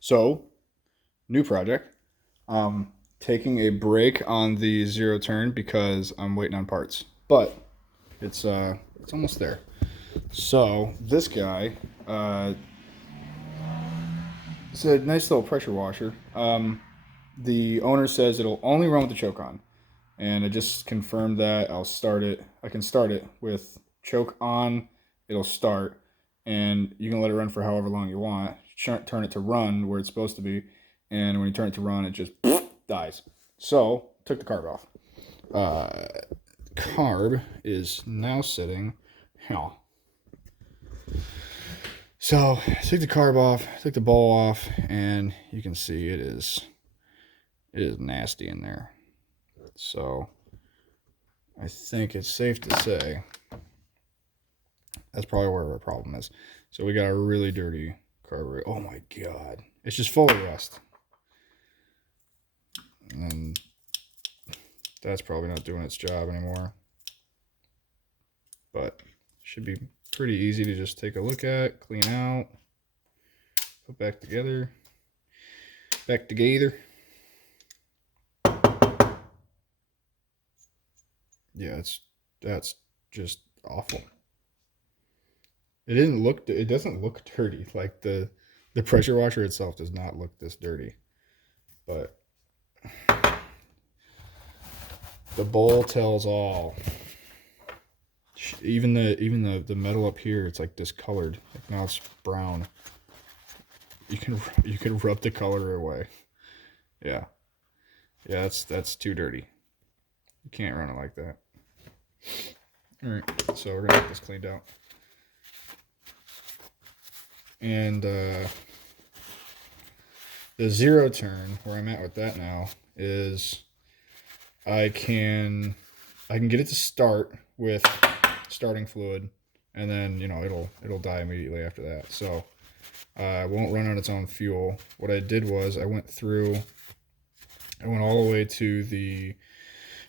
So, new project. Taking a break on the zero turn because I'm waiting on parts, but it's almost there. So this guy, it's a nice little pressure washer. The owner says it'll only run with the choke on, and I just confirmed that. I'll start it. I can start it with choke on. It'll start, and you can let it run for however long you want. Turn it to run where it's supposed to be, and when you turn it to run, it just dies. So took the carb off. Uh, Carb is now sitting. Hell. So took the carb off, took the bowl off, and you can see it is nasty in there. So I think it's safe to say that's probably where our problem is. So we got a really dirty carburetor. Oh my god. It's just full of rust. And that's probably not doing its job anymore. But should be pretty easy to just take a look at, clean out, put back together. Back together. Yeah, that's just awful. It doesn't look dirty. Like the pressure washer itself does not look this dirty. But the bowl tells all. Even the metal up here, it's like discolored. Like now it's brown. You can rub the color away. Yeah. Yeah, that's too dirty. You can't run it like that. Alright, so we're gonna get this cleaned out. And the zero turn, where I'm at with that now, is I can get it to start with starting fluid, and then it'll die immediately after that. So it won't run on its own fuel. What I did was I went all the way to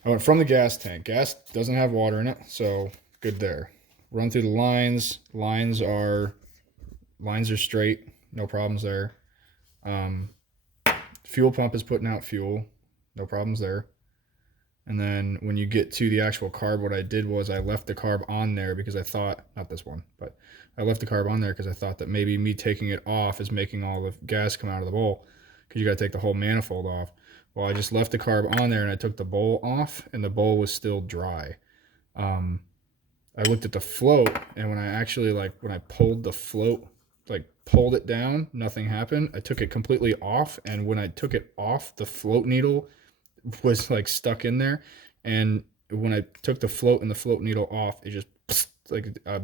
I went from the gas tank. Gas doesn't have water in it, so good there. Run through the lines. Lines are straight, no problems there. Fuel pump is putting out fuel, no problems there. And then when you get to the actual carb, what I did was I left the carb on there because I thought, not this one, but I left the carb on there because I thought that maybe me taking it off is making all the gas come out of the bowl, because you got to take the whole manifold off. Well, I just left the carb on there and I took the bowl off, and the bowl was still dry. I looked at the float, and when I pulled the float, pulled it down, nothing happened. I took it completely off, and when I took it off, the float needle was stuck in there, and when I took the float and the float needle off, it just like a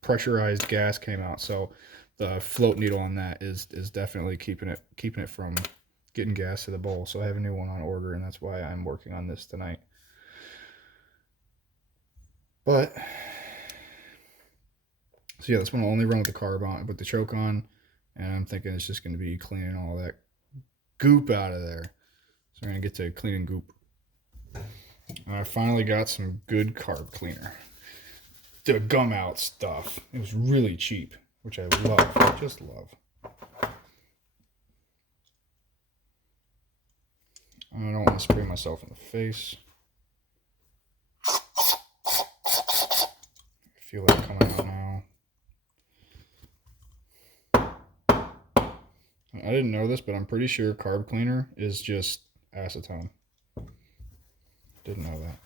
pressurized gas came out. So the float needle on that is definitely keeping it from getting gas to the bowl. So I have a new one on order, and that's why I'm working on this tonight. But so yeah, this one will only run with the carb on, with the choke on, and I'm thinking it's just going to be cleaning all that goop out of there. So we're going to get to cleaning goop. And I finally got some good carb cleaner. The gum out stuff. It was really cheap, which I love. I just love. I don't want to spray myself in the face. I feel that coming out now. I didn't know this, but I'm pretty sure carb cleaner is just acetone. Didn't know that.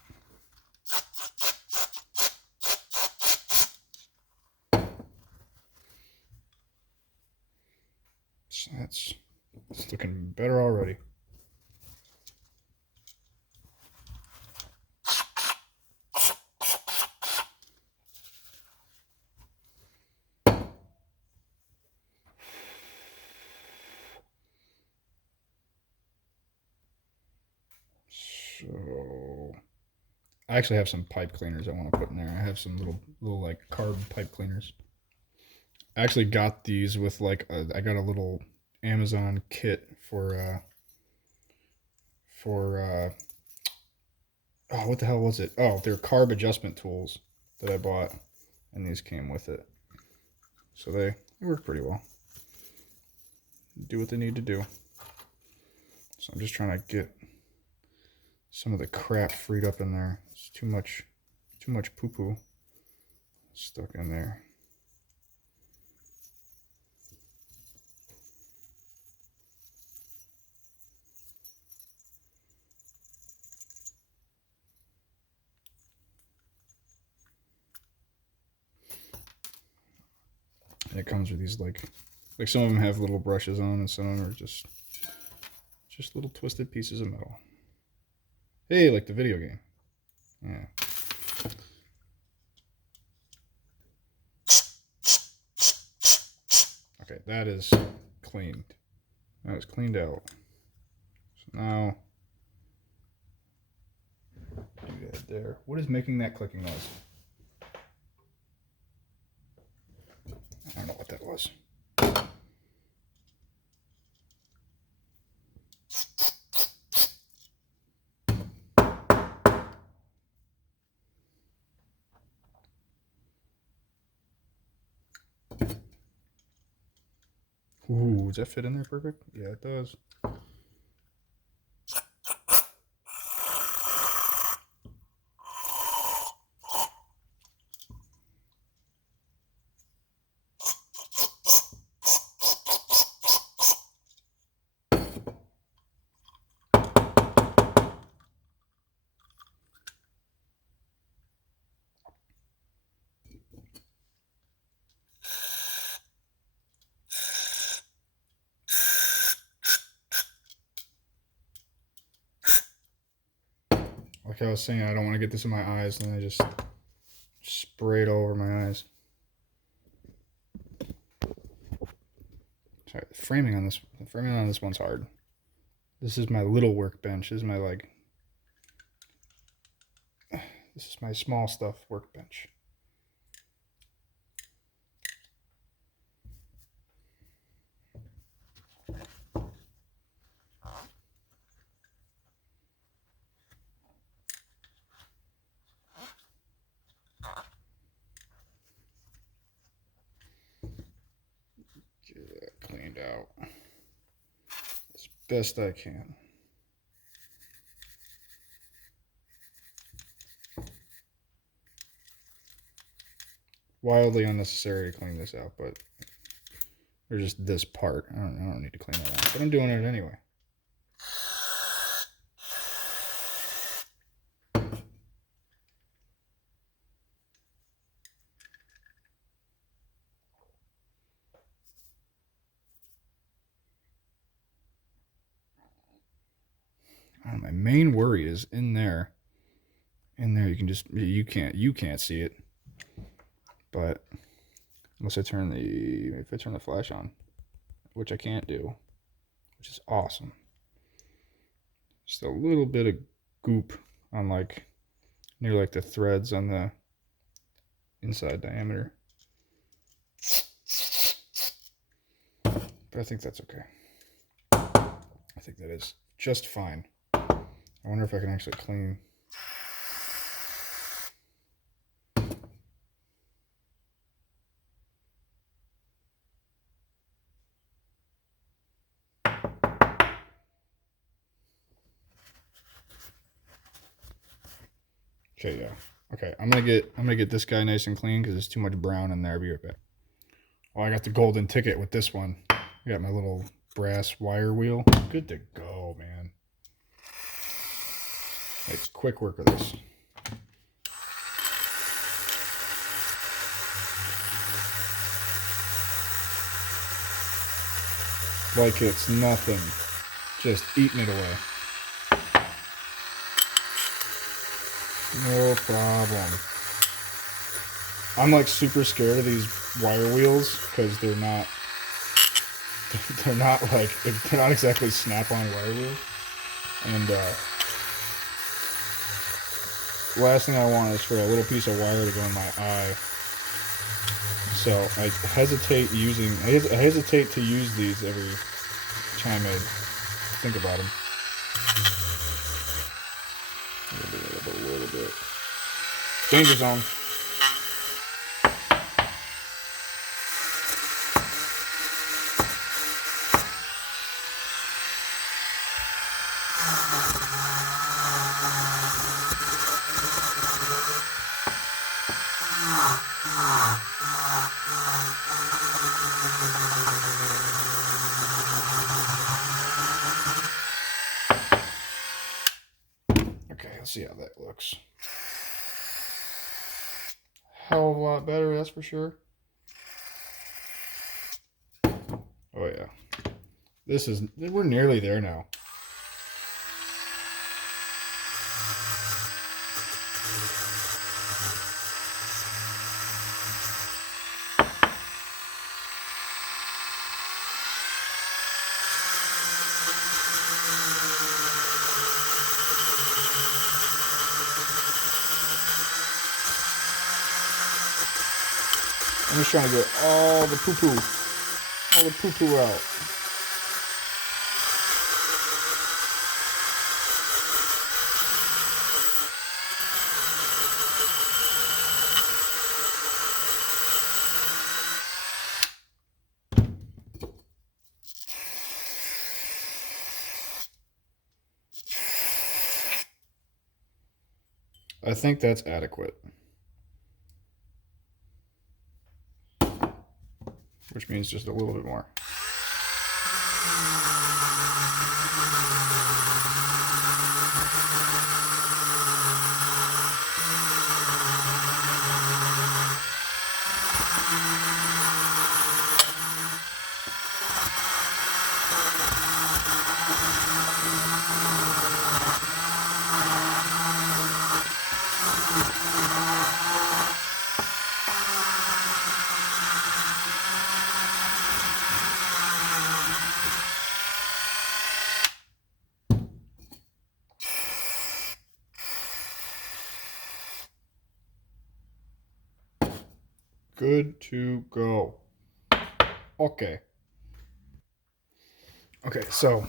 So it's looking better already. So I actually have some pipe cleaners I want to put in there. I have some little carb pipe cleaners. I actually got these with I got a little Amazon kit for oh, what the hell was it? Oh, they're carb adjustment tools that I bought, and these came with it. So they work pretty well. do what they need to do. So I'm just trying to get some of the crap freed up in there. It's too much poo-poo stuck in there. And it comes with these like some of them have little brushes on, and some of them are just little twisted pieces of metal. Hey, like the video game. Yeah. Okay, that is cleaned. That is cleaned out. So now, do that there. What is making that clicking noise? I don't know what that was. Ooh, does that fit in there perfect? Yeah, it does. Like I was saying, I don't want to get this in my eyes, and I just spray it over my eyes. Sorry, the framing on this one's hard. This is my little workbench. This is my this is my small stuff workbench. Get that cleaned out as best I can. Wildly unnecessary to clean this out, but there's just this part. I don't need to clean it out, but I'm doing it anyway. My main worry is in there. You can just you can't see it, but unless I turn the flash on, which I can't do, which is awesome. Just a little bit of goop on near the threads on the inside diameter, but I think that's okay. I think that is just fine. I wonder if I can actually clean. Okay, yeah. Okay, I'm gonna get this guy nice and clean because there's too much brown in there. I'll be right back. Oh, I got the golden ticket with this one. I got my little brass wire wheel. Good to go, man. Makes quick work of this. Like it's nothing. Just eating it away. No problem. I'm like super scared of these wire wheels because they're not exactly snap-on wire wheels. And last thing I want is for a little piece of wire to go in my eye. So I hesitate to use these every time I think about them. A little bit. Danger zone. see how that looks. Hell of a lot better, that's for sure. Oh yeah. We're nearly there now. I'm just trying to get all the poo-poo out. I think that's adequate. Which means just a little bit more. Good to go. Okay. Okay, so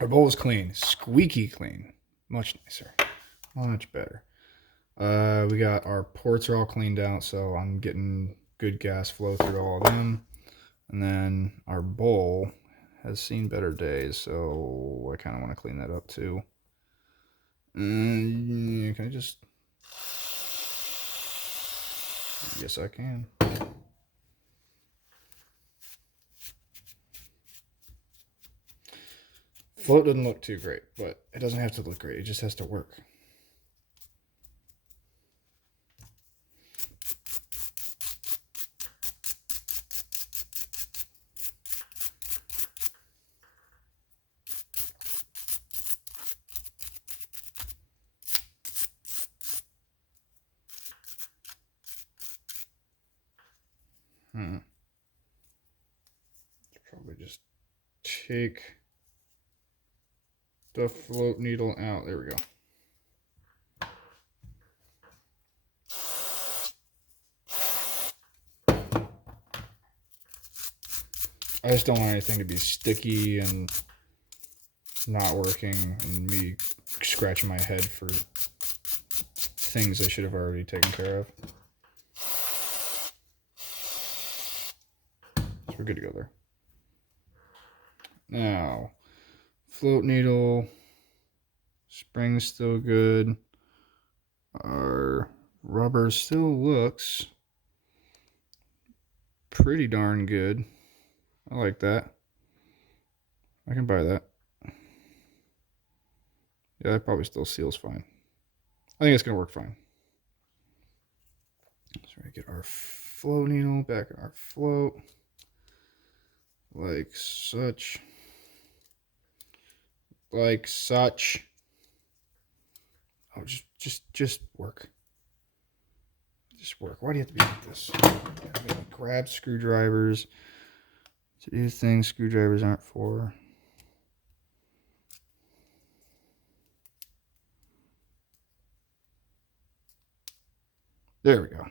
our bowl is clean. Squeaky clean. Much nicer. Much better. We got our ports are all cleaned out, so I'm getting good gas flow through all of them. And then our bowl has seen better days, so I kind of want to clean that up too. Can I just... Yes, I can. Float doesn't look too great, but it doesn't have to look great. It just has to work. Probably just take the float needle out. There we go. I just don't want anything to be sticky and not working and me scratching my head for things I should have already taken care of. So we're good to go there. Now, float needle, spring's still good. Our rubber still looks pretty darn good. I like that. I can buy that. Yeah, that probably still seals fine. I think it's going to work fine. So we get our float needle back in our float. Like such. Like such. Oh, just work. Just work. Why do you have to be like this? Grab screwdrivers to do things screwdrivers aren't for. There we go.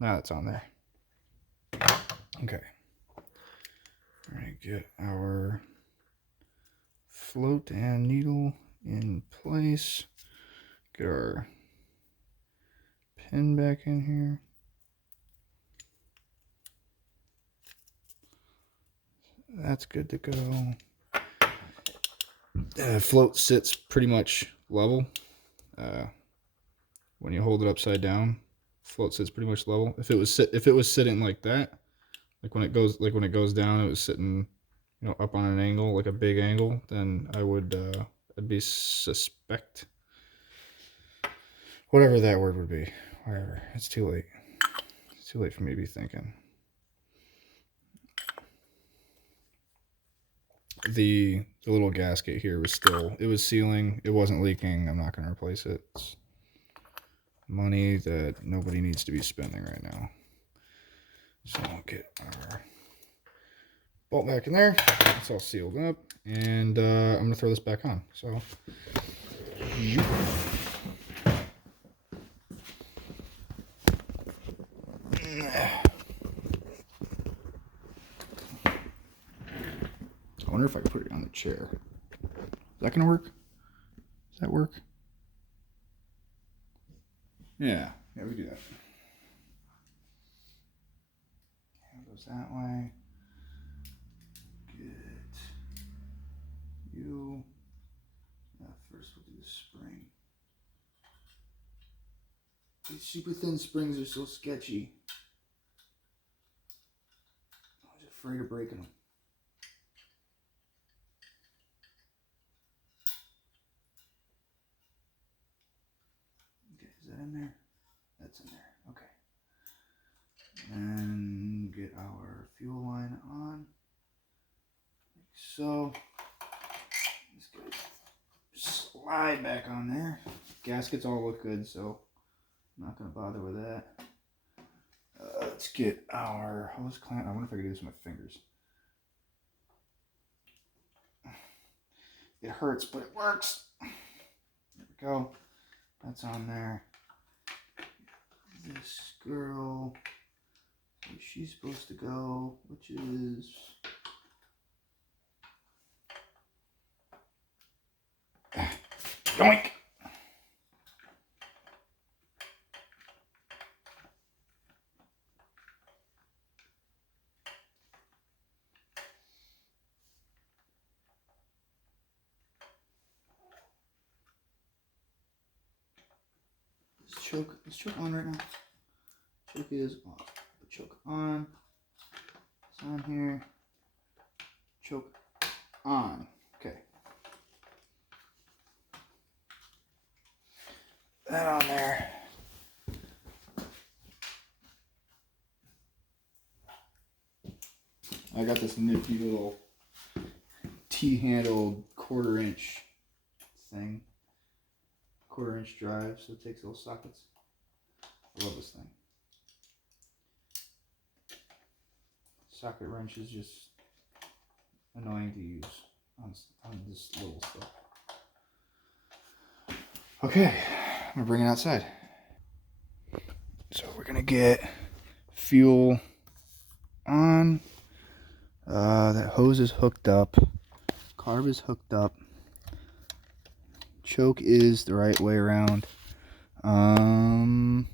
Now it's on there. Okay. All right, get our float and needle in place. Get our pin back in here. That's good to go. Float sits pretty much level. When you hold it upside down, float sits pretty much level. If it was sitting like that, like when it goes down, it was sitting, up on an angle, like a big angle, then I'd be suspect. Whatever that word would be. Whatever. It's too late. It's too late for me to be thinking. The little gasket here was still, it was sealing. It wasn't leaking. I'm not going to replace it. It's money that nobody needs to be spending right now. So I'll get our bolt back in there. It's all sealed up. And I'm going to throw this back on. So, I wonder if I can put it on the chair. Is that going to work? Does that work? Yeah, we do that. It goes that way. Get you. First we'll do the spring. These super thin springs are so sketchy. I was afraid of breaking them. Okay, is that in there? That's in there. Okay. And get our fuel line on. Like so. Just gonna slide back on there. Gaskets all look good, so I'm not going to bother with that. Let's get our hose clamp. I wonder if I could do this with my fingers. It hurts, but it works. There we go. That's on there. This girl, where she's supposed to go, which is yoink. Is choke on right now? Choke is off. Put choke on. It's on here. Choke on. Okay. That on there. I got this nifty little T-handled 1/4 inch thing. 1/4 inch drive, so it takes little sockets. I love this thing. Socket wrench is just annoying to use on this little stuff. Okay, I'm gonna bring it outside. So we're gonna get fuel on. That hose is hooked up. Carb is hooked up. Choke is the right way around. I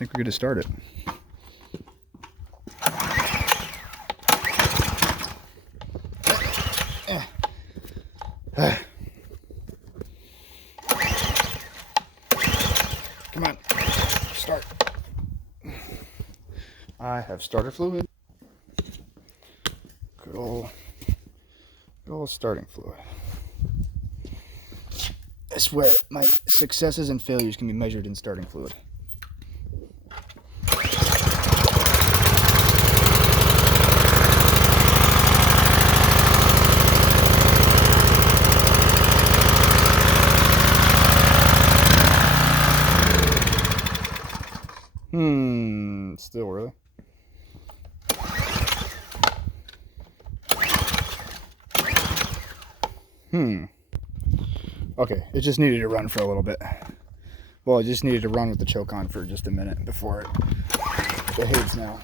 think we're gonna start it. Come on, start. I have starter fluid. Good old starting fluid. I swear, my successes and failures can be measured in starting fluid. Still really? Okay, it just needed to run for a little bit. Well, it just needed to run with the choke on for just a minute before it behaves now.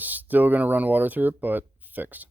Still gonna run water through it, but fixed.